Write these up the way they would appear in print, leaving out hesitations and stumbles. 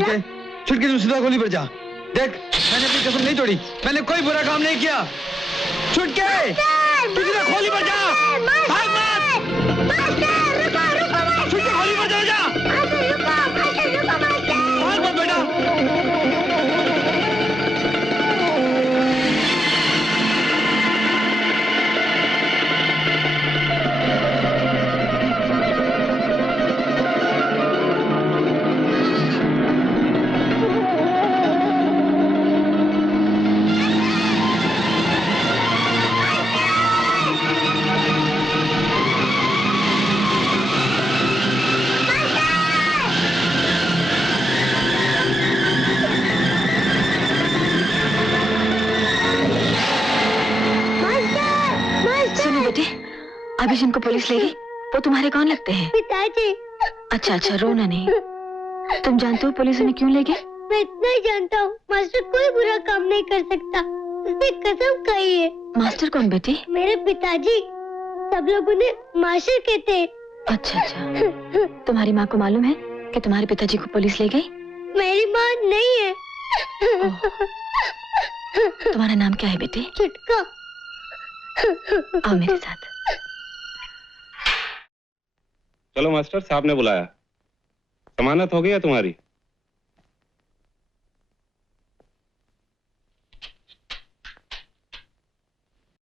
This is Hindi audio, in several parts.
छुटके तू सीधा गोली पर जा। देख मैंने अपनी कसम नहीं तोड़ी, मैंने कोई बुरा काम नहीं किया। छुटके तू सीधा गोली पर जा, भाग मत। छुटके गोली पर जा, भाग मत बेटा। अभी जिनको पुलिस ले गई वो तुम्हारे कौन लगते हैं? पिताजी। अच्छा अच्छा, रोना नहीं। तुम जानते हो पुलिस उन्हें क्यों ले गई? मैं इतना ही जानता हूँ, मास्टर कोई बुरा काम नहीं कर सकता, उसने कसम खाई है। मास्टर कौन बेटी? मेरे पिताजी। सब लोग उन्हें मास्टर कहते हैं। अच्छा अच्छा, तुम्हारी माँ को मालूम है कि तुम्हारे पिताजी को पुलिस ले गई? मेरी माँ नहीं है। तुम्हारा नाम क्या है बेटी? छुटका। आओ मेरे साथ। चलो मास्टर साहब ने बुलाया, जमानत हो गई तुम्हारी।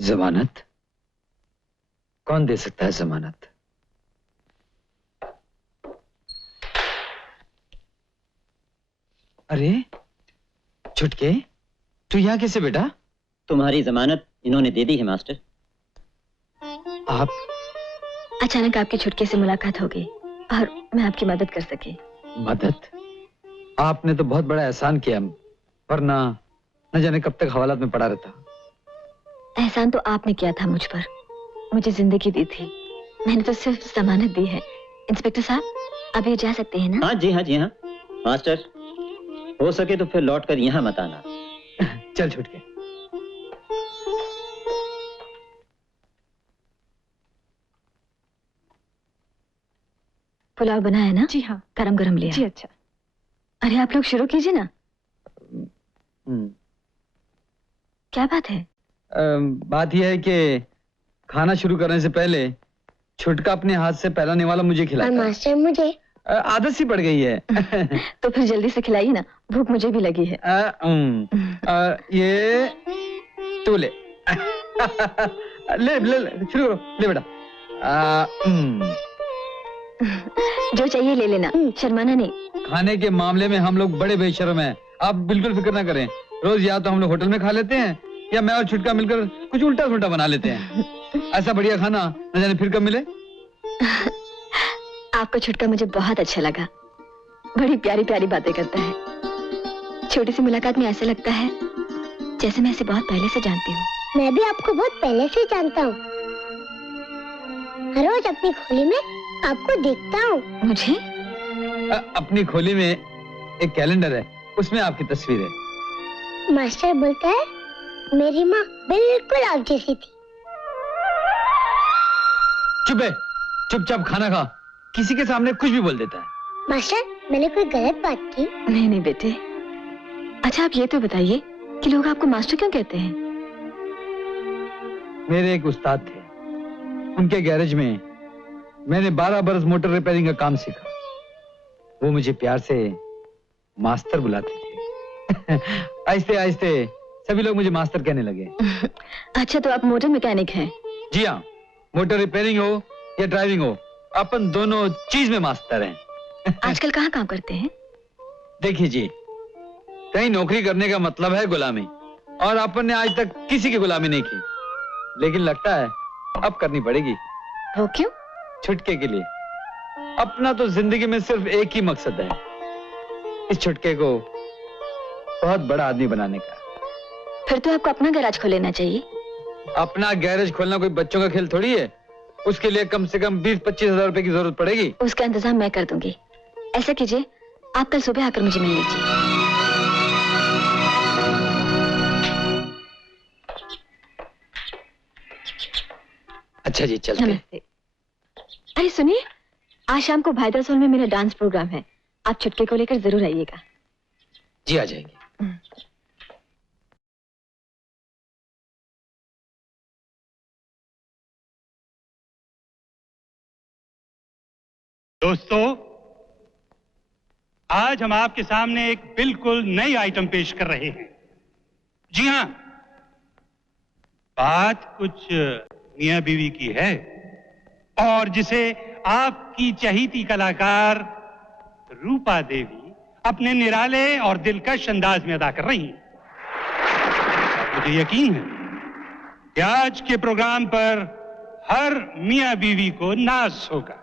जमानत? कौन दे सकता है जमानत? अरे छुटके, तू यहाँ कैसे बेटा? तुम्हारी जमानत इन्होंने दे दी है मास्टर। आप? अचानक आपके छुटके से मुलाकात हो गई और मैं आपकी मदद कर सकी। मदद? आपने तो बहुत बड़ा एहसान किया, वरना न जाने कब तक हवालात में पड़ा रहता। एहसान तो आपने किया था मुझ पर, मुझे जिंदगी दी थी, मैंने तो सिर्फ जमानत दी है। इंस्पेक्टर साहब अभी जा सकते हैं ना? हाँ जी हाँ जी हाँ। मास्टर हो सके तो फिर लौट कर यहाँ मत आना। चल छुटके। पुलाव बना है ना? जी हाँ। गरम गरम लिया। जी अच्छा। अरे आप लोग शुरू कीजिए ना। क्या बात है? बात यह है कि खाना शुरू करने से पहले छुटका अपने हाथ से पहलाने वाला मुझे खिलाता। मास्टर मुझे आदत सी पड़ गई है। तो फिर जल्दी से खिलाइए ना, भूख मुझे भी लगी है। ये तू ले। ले ले शुरू करो, ले बेटा। जो चाहिए ले लेना, शर्माना नहीं। खाने के मामले में हम लोग बड़े बेशर्म हैं, आप बिल्कुल फिक्र ना करें। रोज या तो हम लोग होटल में खा लेते हैं या मैं और छुटका मिलकर कुछ उल्टा सुल्टा बना लेते हैं। ऐसा बढ़िया खाना न जाने फिर कब मिले। आपका छुटका मुझे बहुत अच्छा लगा, बड़ी प्यारी प्यारी बातें करता है। छोटी सी मुलाकात में ऐसा लगता है जैसे मैं इसे बहुत पहले से जानती हूँ। मैं भी आपको बहुत पहले से जानता हूँ, हर रोज अपनी खोली में आपको देखता हूँ। मुझे? अपनी खोली में एक कैलेंडर है, उसमें आपकी तस्वीर है। मास्टर बोलता है मेरी माँ बिल्कुल आप जैसी थी। चुप है, चुपचाप खाना खा, किसी के सामने कुछ भी बोल देता है। मास्टर मैंने कोई गलत बात की? नहीं नहीं बेटे। अच्छा आप ये तो बताइए कि लोग आपको मास्टर क्यों कहते हैं? मेरे एक उस्ताद थे, उनके गैरेज में मैंने 12 बरस मोटर रिपेयरिंग का काम सीखा। वो मुझे प्यार से मास्टर बुलाते थे। आहिस्ते आहिस्ते सभी लोग मुझे मास्टर कहने लगे। अच्छा तो आप मोटर मैकेनिक हैं? जी हाँ, मोटर रिपेयरिंग हो या ड्राइविंग हो, अपन दोनों चीज में मास्टर हैं। आजकल कहाँ काम करते हैं? देखिए जी, कहीं नौकरी करने का मतलब है गुलामी, और अपन ने आज तक किसी की गुलामी नहीं की, लेकिन लगता है अब करनी पड़ेगी। वो क्यों? छुटके के लिए। अपना तो जिंदगी में सिर्फ एक ही मकसद है, इस छुटके को बहुत बड़ा आदमी बनाने का। फिर तो आपको अपना गैराज खोल लेना चाहिए। अपना गैरेज खोलना कोई बच्चों का खेल थोड़ी है, उसके लिए कम से कम 20-25 हजार रुपए की जरूरत पड़ेगी। उसका इंतजाम मैं कर दूंगी। ऐसा कीजिए, आप कल सुबह आकर मुझे मिल लीजिए। अच्छा जी, चलते हैं। नमस्ते। अरे सुनिए, आज शाम को भाईदास हॉल में मेरा डांस प्रोग्राम है, आप छुटके को लेकर जरूर आइएगा। जी आ जाएंगे। दोस्तों, आज हम आपके सामने एक बिल्कुल नई आइटम पेश कर रहे हैं। जी हां, बात कुछ मियां बीवी की है और जिसे आपकी चहीती कलाकार रूपा देवी अपने निराले और दिलकश अंदाज में अदा कर रही हैं। मुझे यकीन है कि आज के प्रोग्राम पर हर मियां बीवी को नाज होगा।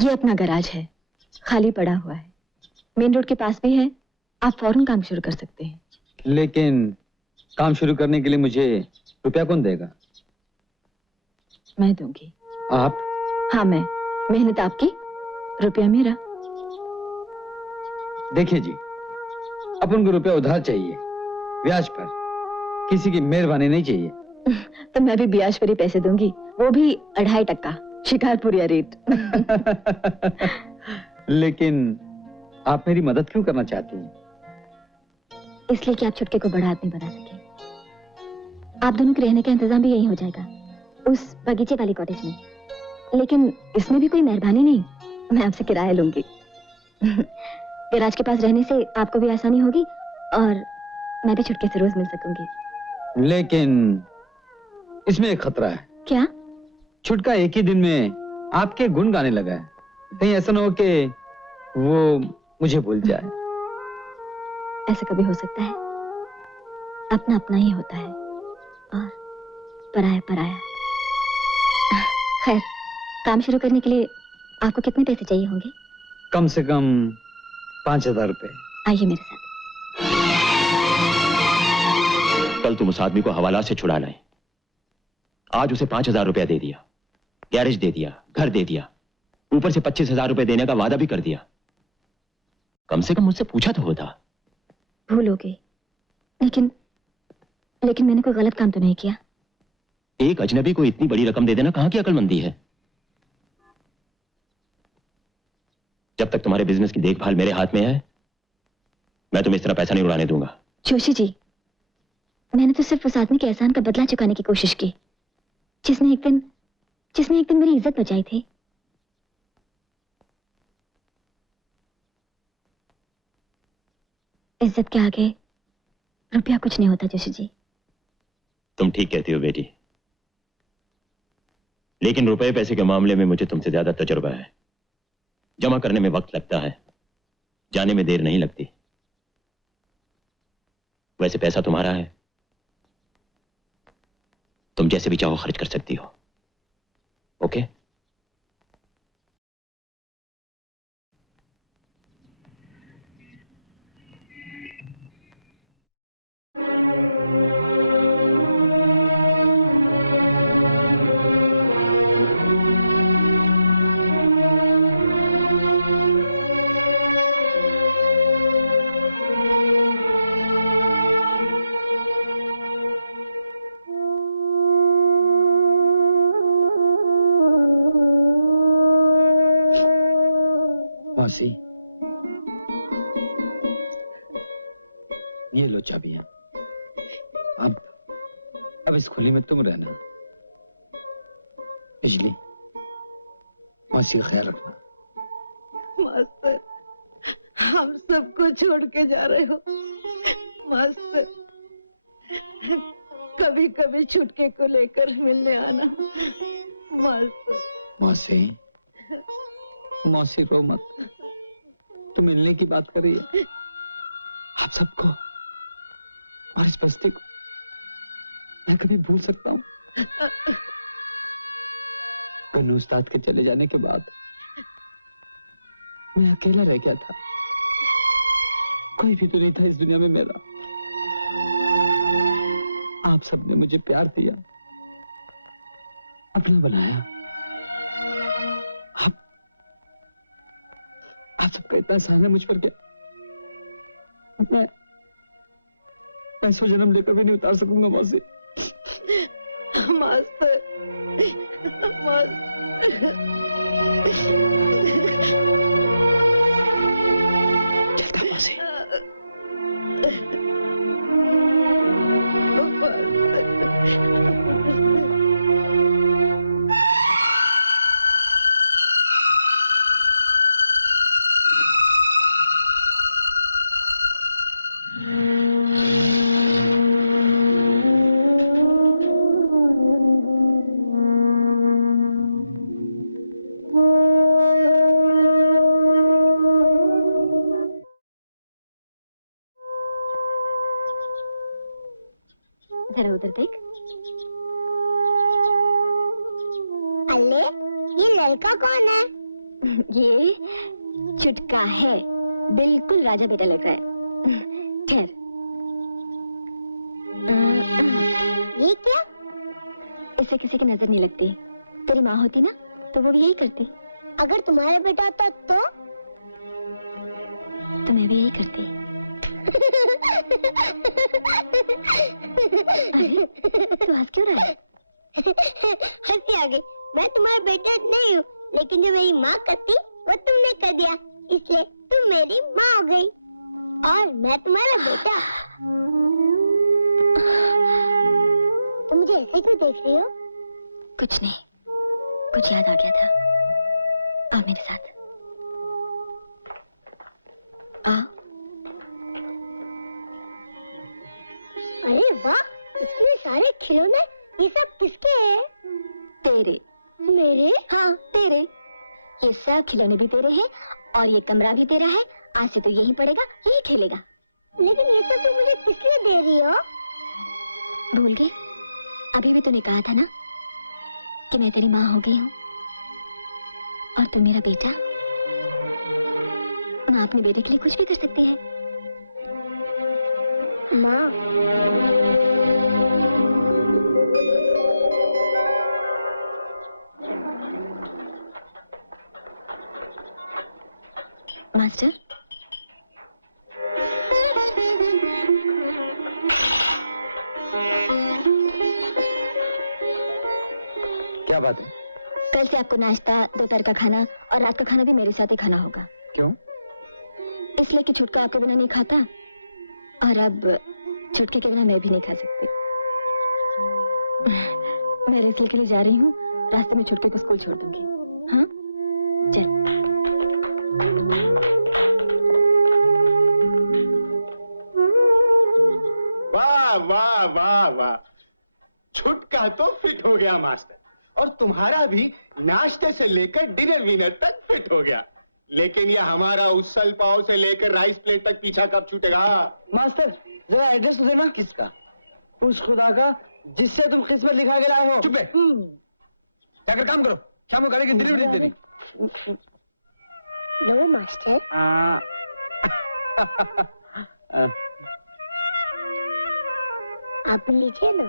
ये अपना गैराज है, खाली पड़ा हुआ है, मेन रोड के पास भी है। आप फौरन काम शुरू कर सकते हैं। लेकिन काम शुरू करने के लिए मुझे रुपया कौन देगा? मैं दूंगी। आप? हाँ मैं। मेहनत आपकी, रुपया मेरा। देखिए जी, अपन को रुपया उधार चाहिए, ब्याज पर। किसी की मेहरबानी नहीं चाहिए। तो मैं भी ब्याज पर ही पैसे दूंगी, वो भी 2.5%, शिकारपुरिया रेट। लेकिन आप मेरी मदद क्यों करना चाहती हैं? इसलिए कि आप छुटके को बड़ा आदमी बना सके। आप दोनों के रहने का इंतजाम भी यही हो जाएगा, उस बगीचे वाली कॉटेज में। लेकिन इसमें भी कोई मेहरबानी नहीं, मैं आपसे किराया लूंगी। गैराज के पास रहने से आपको भी आसानी होगी और मैं भी छुटके से रोज मिल सकूंगी। लेकिन इसमें एक खतरा है। क्या? छुटका एक ही दिन में आपके गुण गाने लगा है। कहीं ऐसा ना हो कि वो मुझे भूल जाए। ऐसा कभी हो सकता है? अपना अपना ही होता है और पराया पराया। खैर, काम शुरू करने के लिए आपको कितने पैसे चाहिए होंगे? कम से कम 5,000 रुपए। आइए मेरे साथ। कल तुम उस आदमी को हवाला से छुड़ा लाए, आज उसे 5,000 रुपया दे दिया, गैरेज दे दिया, घर दे दिया, ऊपर से 25,000 रुपए देने का वादा भी कर दिया। कम से कम मुझसे पूछा तो होता। भूल हो गई, लेकिन मैंने कोई गलत काम तो नहीं किया। एक अजनबी को इतनी बड़ी रकम दे देना कहां की अक्लमंदी है? जब तक तुम्हारे बिजनेस की देखभाल मेरे हाथ में है, मैं तुम्हें इस तरह पैसा नहीं उड़ाने दूंगा। जोशी जी, मैंने तो सिर्फ उस आदमी के एहसान का बदला चुकाने की कोशिश की, जिसने एक दिन मेरी इज्जत बचाई थी। इज्जत के आगे रुपया कुछ नहीं होता जोशी जी। तुम ठीक कहती हो बेटी, लेकिन रुपए पैसे के मामले में मुझे तुमसे ज्यादा तजुर्बा है। जमा करने में वक्त लगता है, जाने में देर नहीं लगती। वैसे पैसा तुम्हारा है, तुम जैसे भी चाहो खर्च कर सकती हो। ओके? मौसी, ये लो चाबियां। अब इस खुली में तुम रहना। बिजली, मौसी का ख्याल रखना। मास्टर, हम सबको छोड़ के जा रहे हो। मास्टर, कभी कभी छुटके को लेकर मिलने आना। मास्टर। मौसी, मौसी रो मत। तुम मिलने की बात कर रही है। आप सबको और इस बस्ती को मैं कभी भूल सकता हूँ? गन्नू उस्ताद के चले जाने के बाद मैं अकेला रह गया था। कोई भी तो नहीं था इस दुनिया में मेरा। आप सबने मुझे प्यार दिया, अपना बनाया। आप सबका इतना एहसान है मुझ पर क्या मैं 100 जन्म लेकर भी नहीं उतार सकूंगा मौसी। मास्टर, चलता वहां से। जरा उधर देख। अल्ले, ये लड़का कौन है? ये चुटका है, बिल्कुल राजा बेटा लग रहा है। खैर, ये क्या? इसे किसी की नजर नहीं लगती। तेरी माँ होती ना तो वो भी यही करती। अगर तुम्हारा बेटा होता तो? मैं भी यही करती। अरे, तू हंस क्यों रहा है? हंसी आ गई। मैं तुम्हारा बेटा नहीं हूँ, लेकिन जो मेरी माँ करती वो तुमने कर दिया, इसलिए तुम मेरी माँ हो गई और मैं तुम्हारा बेटा। तुम मुझे ऐसे क्यों देख रही हो? कुछ नहीं, कुछ याद आ गया था। आ मेरे साथ। आ। अरे वाह, इतने सारे खिलौने, ये सब किसके हैं? तेरे। मेरे? हाँ, तेरे। ये सब खिलौने भी तेरे हैं और ये कमरा भी तेरा है। आज से तो यही पड़ेगा, यही खेलेगा। लेकिन ये सब तुम मुझे किस लिए दे रही हो? भूल गई? अभी भी तूने कहा था ना कि मैं तेरी माँ हो गई हूँ और तू मेरा बेटा। माँ अपने बेटे के लिए कुछ भी कर सकती है। माँ, मास्टर, क्या बात है? कल से आपको नाश्ता, दोपहर का खाना और रात का खाना भी मेरे साथ ही खाना होगा। क्यों? इसलिए कि छुटका आपके बिना नहीं खाता और अब छुटके के बिना मैं भी नहीं खा सकती। मैं रेसल के लिए जा रही हूँ, रास्ते में छुटके को स्कूल छोड़ दूंगी। हाँ, चल। वाह वाह वाह वाह, छुटका तो फिट हो गया मास्टर, और तुम्हारा भी नाश्ते से लेकर डिनर विनर तक फिट हो गया। लेकिन यह हमारा उसल पाव से लेकर राइस प्लेट तक पीछा कब छूटेगा? मास्टर, जरा एड्रेस तो देना। किसका? उस खुदा का जिससे तुम किस्मत लिखा के लाए हो। चुप है। जाकर काम करो, शाम को गाड़ी की डिलीवरी दे दी। लो मास्टर। आप लीजिए ना।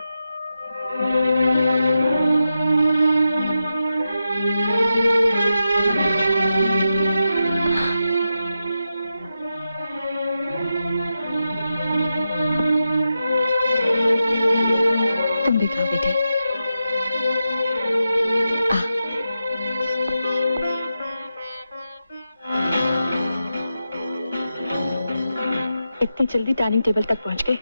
तुम भी खाओ बेटे। इतनी जल्दी डाइनिंग टेबल तक पहुंच गए।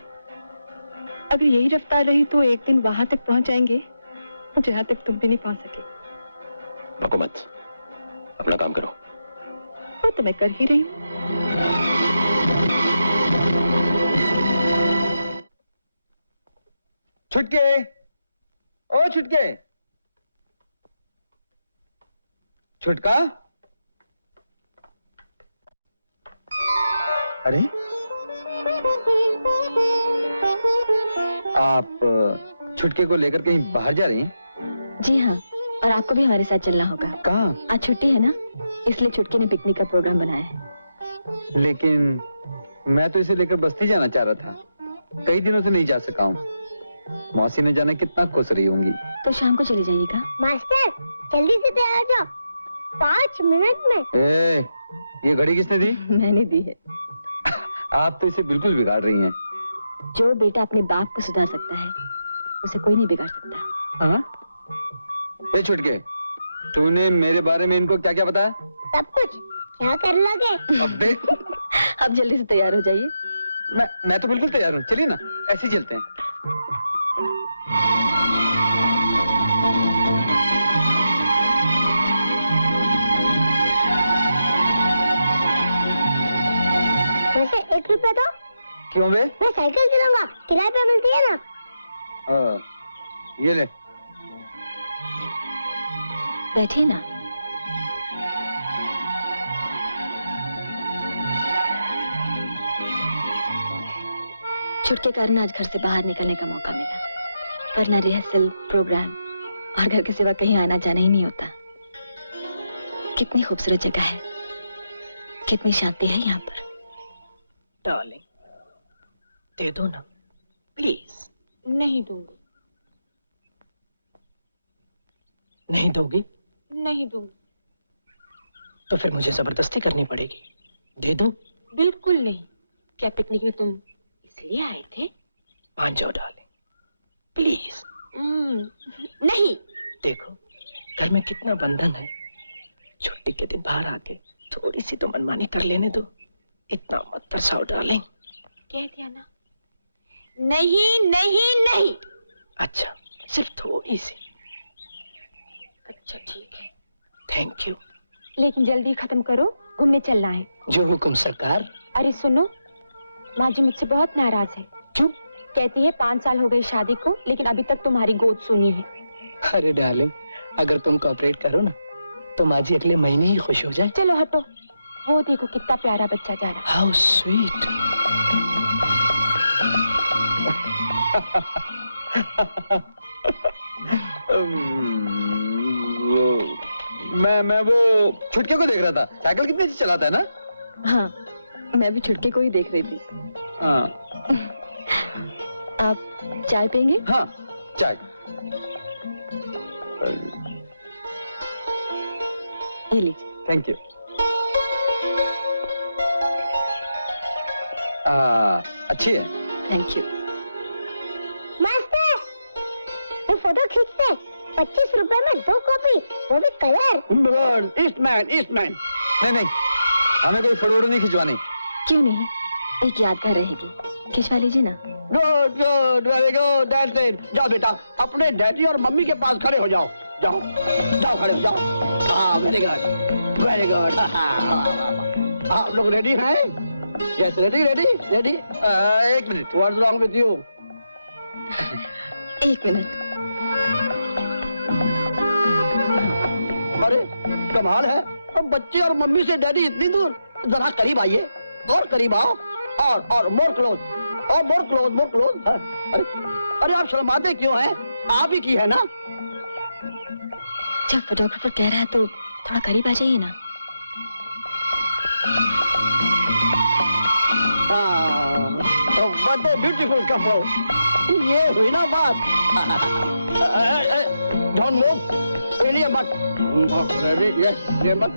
अगर यही रफ्तार रही तो एक दिन वहां तक पहुंच जाएंगे जहां तक तुम भी नहीं पहुंच सके। रुको मत, अपना काम करो। वो तो मैं कर ही रही हूँ। छुटके, ओ छुटके, छुटका। अरे, आप छुटके को लेकर कहीं बाहर जा रही हैं? जी हाँ, और आपको भी हमारे साथ चलना होगा। कहाँ? आज छुट्टी है ना, इसलिए छुटके ने पिकनिक का प्रोग्राम बनाया है। लेकिन मैं तो इसे लेकर बस्ती जाना चाह रहा था। कई दिनों से नहीं जा सका हूँ। मौसी ने जाने कितना खुश रही होंगी। तो शाम को चले जाइएगा। मास्टर, जल्दी से तैयार जाओ, 5 मिनट में। ये घड़ी किसने दी? मैंने दी है। आप तो इसे बिल्कुल बिगाड़ रही हैं। जो बेटा अपने बाप को सुधार सकता है, उसे कोई नहीं बिगाड़ सकता। हाँ? ये छुटके, तूने मेरे बारे में इनको क्या क्या बताया? सब कुछ। क्या कर लोगे? अबे आप जल्दी से तैयार हो जाइए। मैं तो बिल्कुल तैयार हूँ, चलिए ना ऐसे ही चलते हैं। वैसे 1 रुपया दो। क्यों बे? मैं साइकिल चलाऊंगा, किराए पे मिलती है ना। हाँ, ये ले। बैठिए ना। छुट्टी के कारण आज घर से बाहर निकलने का मौका मिला, वरना रिहर्सल, प्रोग्राम और घर के सिवा कहीं आना जाना ही नहीं होता। कितनी खूबसूरत जगह है, कितनी शांति है यहाँ पर। डार्लिंग, दे दो ना प्लीज। नहीं दूंगी। नहीं दोगी? नहीं दूंगी। तो फिर मुझे जबरदस्ती करनी पड़ेगी। दे दो। बिल्कुल नहीं। क्या पिकनिक में तुम इसलिए आए थे? मान जाओ डार्लिंग, प्लीज। नहीं। देखो, घर में कितना बंधन है। छुट्टी के दिन बाहर आके थोड़ी सी तो मनमानी कर लेने दो। इतना मत तरसाओ डार्लिंग। कह दिया ना। नहीं नहीं नहीं। अच्छा, सिर्फ थोड़ी सी। अच्छा ठीक है, थैंक यू। लेकिन जल्दी खत्म करो, घूमने चलना है। जो हुक्म सरकार। अरे सुनो, माँ जी मुझसे बहुत नाराज है। क्यों? कहती है 5 साल हो गए शादी को, लेकिन अभी तक तुम्हारी गोद सुनी है। अरे डार्लिंग, अगर तुम कोऑपरेट करो ना तो माँ जी अगले महीने ही खुश हो जाए। चलो हटो, वो देखो कितना प्यारा बच्चा जा रहा है। How sweet. मैं वो छुटके को देख रहा था, साइकिल कितनी अच्छी चलाता है ना। हाँ, मैं भी छुटके को ही देख रही थी। हाँ। आप चाय पियेंगे? हाँ, चाय। ये लीजिए। Thank you. अच्छी है। Thank you. मास्टर, वो फोटो खींचते 25 रुपए में 2 कॉपी, वो भी कलर। ईस्टमैन। नहीं, हमें कोई फोटो नहीं खिंचवानी। क्यों नहीं, एक यादगार रहेगी, खिंचवा लीजिए ना। Good, very good, that's it. जाओ बेटा, अपने डैडी और मम्मी के पास खड़े हो जाओ। जाओ खड़े हो जाओ। हाँ, वेरी गुड, वेरी गुड। आप लोग रेडी हैं? Yes, ready. 1 minute. What's wrong with you? 1 minute. अरे कमाल है, अब बच्चे और मम्मी से डैडी इतनी दूर। जरा करीब आइए, और करीब आओ, और मोर क्लोज, और मोर क्लोज। अरे आप शर्माते क्यों हैं? आप ही की है ना। जब फोटोग्राफर कह रहा है तो थोड़ा करीब आ जाइए ना। What a beautiful couple. ये हुई ना बात। Don't move. ये मत। ये मत।